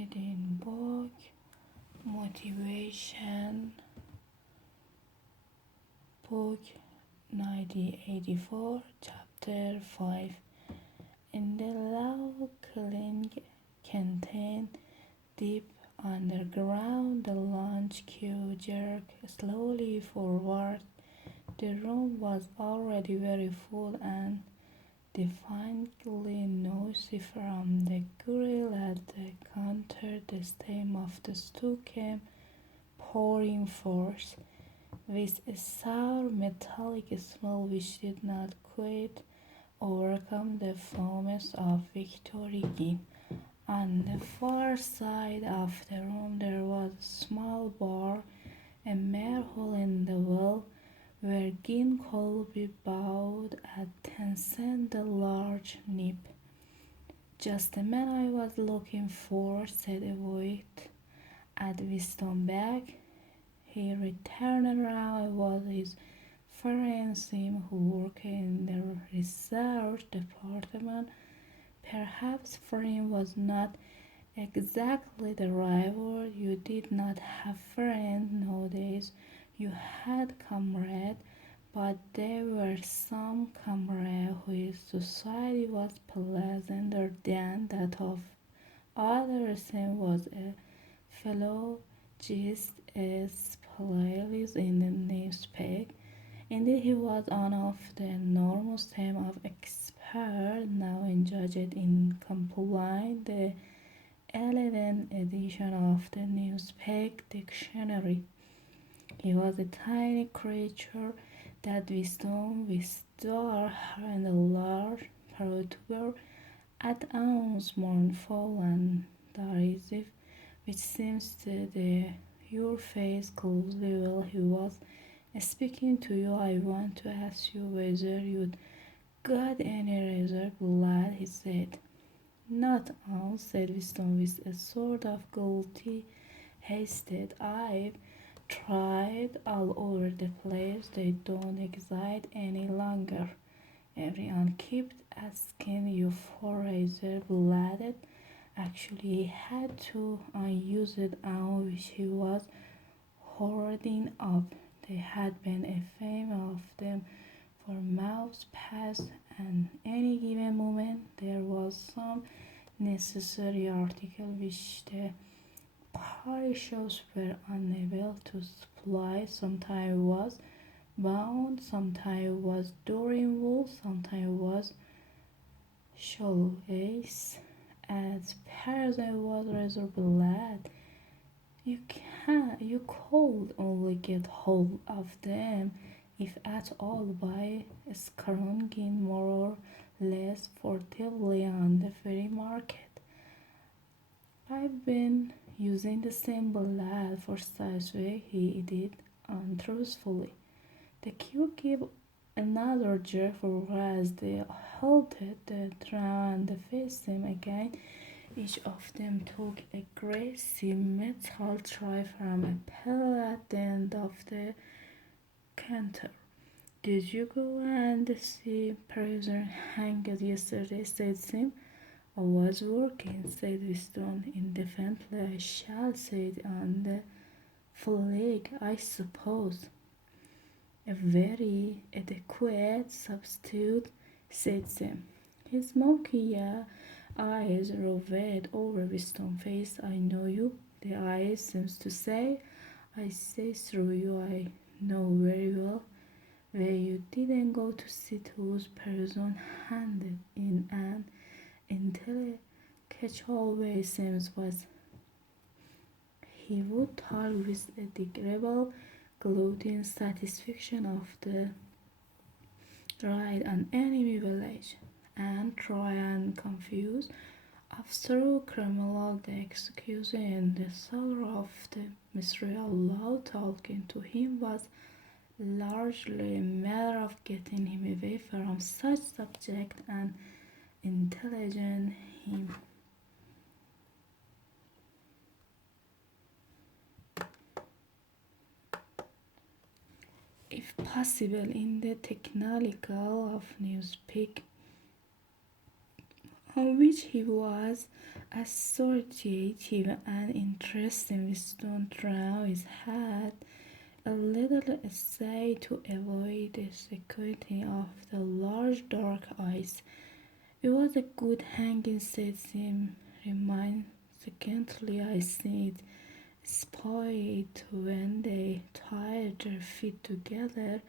Reading book Motivation Book 1984 Chapter 5. In the low cooling canteen deep underground, the launch queue jerked slowly forward. The room was already very full and defiantly noisy from the grill at the counter. The steam of the stew came pouring forth, with a sour metallic smell which did not quite overcome the fumes of Victory Gin. On the far side of the room there was a small bar, a mere hole in the wall, where gin could be bought at 10 cents a large nip. "Just the man I was looking for," said a voice at Winston's back. He returned around. It was his friend Sim, who worked in the research department. Perhaps friend was not exactly the right word. You did not have friends nowadays. You had comrades, but there were some comrades whose society was pleasanter than that of others. Sam was a fellow just as playlist in the newspaper. Indeed, he was one of the enormous team of experts now engaged in compiling the 11th edition of the newspaper dictionary. He was a tiny creature that Winston withstood and a large protuber at once mournful and derisive, which seems to your face closely while he was speaking to you. "I want to ask you whether you'd got any razor blood," he said. "Not all," said Winston with a sort of guilty haste. "I've tried all over the place. They don't exist any longer. Everyone kept asking you for razor blood. Actually, he had two unused on which he was hoarding up. There had been a fame of them for mouse pads, and any given moment there was some necessary article which the parishes were unable to supply. Sometimes it was bound, sometimes it was Dorian wool, sometimes it was shoelace. As far it was razor blade. You could only get hold of them, if at all, by scrounging more or less furtively on the very market. "I've been using the same blade for 6 weeks," he did untruthfully. The queue gave another jerk as they halted the tram and faced him again. Each of them took a greasy metal tray from a pail at the end of the counter. "Did you go and see prisoner hanged yesterday?" said Sim. "I was working," said Winston indifferently. "I shall sit on the flag, I suppose." "A very adequate substitute," said Sim. His monkey eyes roved over Winston's face. "I know you," the eyes seemed to say. "I see through you. I know very well where you didn't go to sit whose person handed in an intellectual way." Sims was. He would talk with a disagreeable, gloating satisfaction of the ride on enemy village, and try and confuse abstract criminal the excuse in the cellar of the mystery of law. Talking to him was largely a matter of getting him away from such subject and intelligent him. If possible, in the technical of newspeak on which he was associative and interesting. Winston drew his hat a little aside to avoid the scrutiny of the large dark eyes. "It was a good hanging," said Sim. "Remind secondly I see it spoiled when they tied their feet together.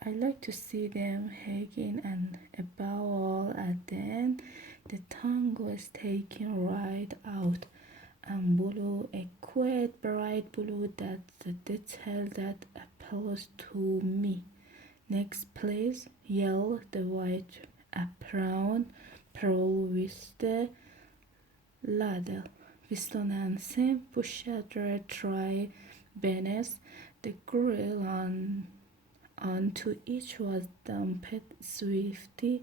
I like to see them hanging, and above all at the end the tongue was taken right out, and blue, a quiet bright blue. That's the detail that appeals to me. Next please," yelled the white apron pearl with the ladle. Winston and Sam pushed their tray beneath the grill onto each was dumped swiftly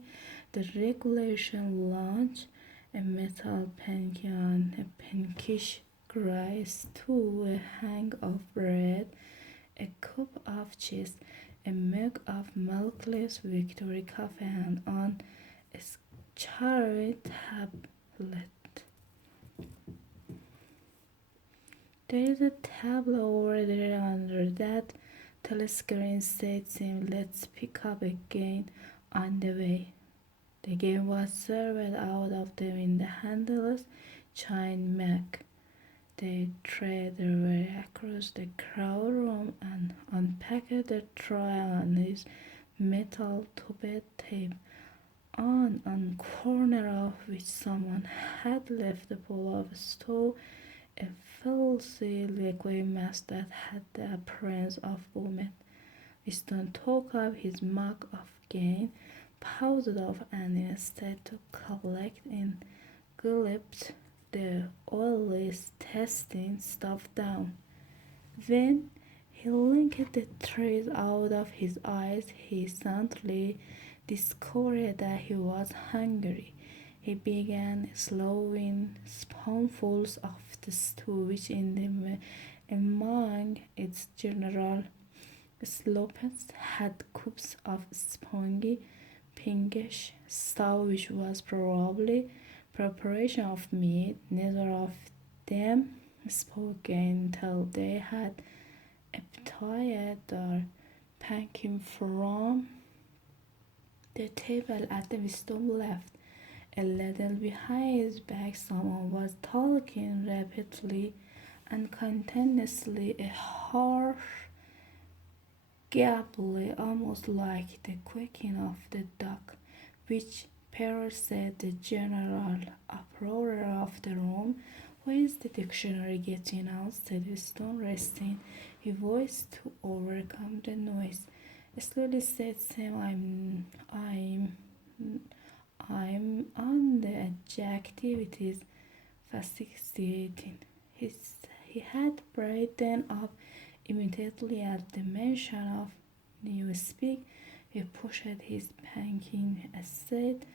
the regulation lunch, a metal pancan, a pinkish gray stew, a hang of bread, a cup of cheese, a mug of milkless Victory coffee, and on a cherry tablet. "There is a table over there under that telescreen," said Sim. "Let's pick up again on the way." The game was served out of them in the handleless chine mug. They trailed their way across the crowd room and unpacked the tray on his metal topped table, on corner of which someone had left a bowl of stew, a filthy liquid mass that had the appearance of vomit. Winston took up his mug of again, paused off, and instead to collect in gulped the oily tasting stuff down. When he linked the tears out of his eyes, he suddenly discovered that he was hungry. He began swallowing spoonfuls of the stew, which among its general sloppiness had cups of spongy, pinkish stuff, which was probably preparation of meat. Neither of them spoke until they had emptied their pankin from the table at the wisdom left. A little behind his back, someone was talking rapidly and continuously, a harsh gabble, almost like the quaking of the duck, which said the general uproar of the room. "Where is the dictionary getting out?" said Winston, resting his voice to overcome the noise. Slowly said Sam, I'm on the adjectives fascinating." He had brightened up immediately at the mention of newspeak. He pushed his panking aside,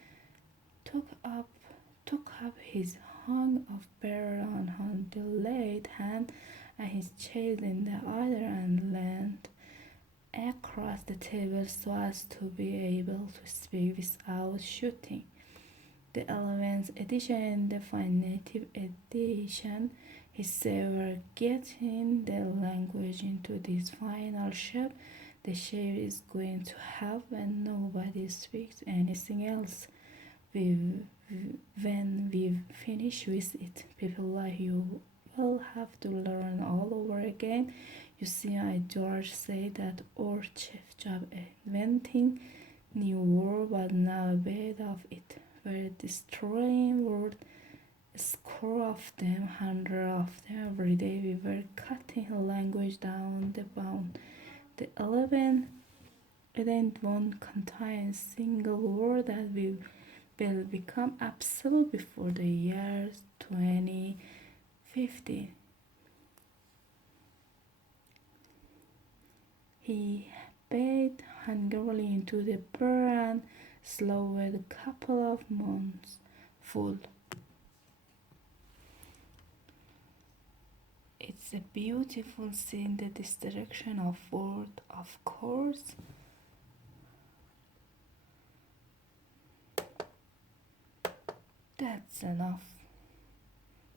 took up his hunk of bread on the left hand and his cheese in the other, and leaned across the table so as to be able to speak without shouting. The 11th edition and the definitive edition, he said, were getting the language into this final shape. The shape is going to help when nobody speaks anything else. When we finish with it, people like you will have to learn all over again. You see, I George said that our chief job inventing new word, but now a bit of it. We're destroying words, a score of them, 100 of them every day. We were cutting language down the bound. The 11 it won't contain a single word that will become absolute before the year 2050. He bit hungrily into the pear and swallowed a couple of months full. It's a beautiful scene, the destruction of world, of course. That's enough.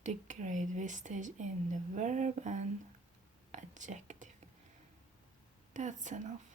The great vestige in the verb and adjective. That's enough.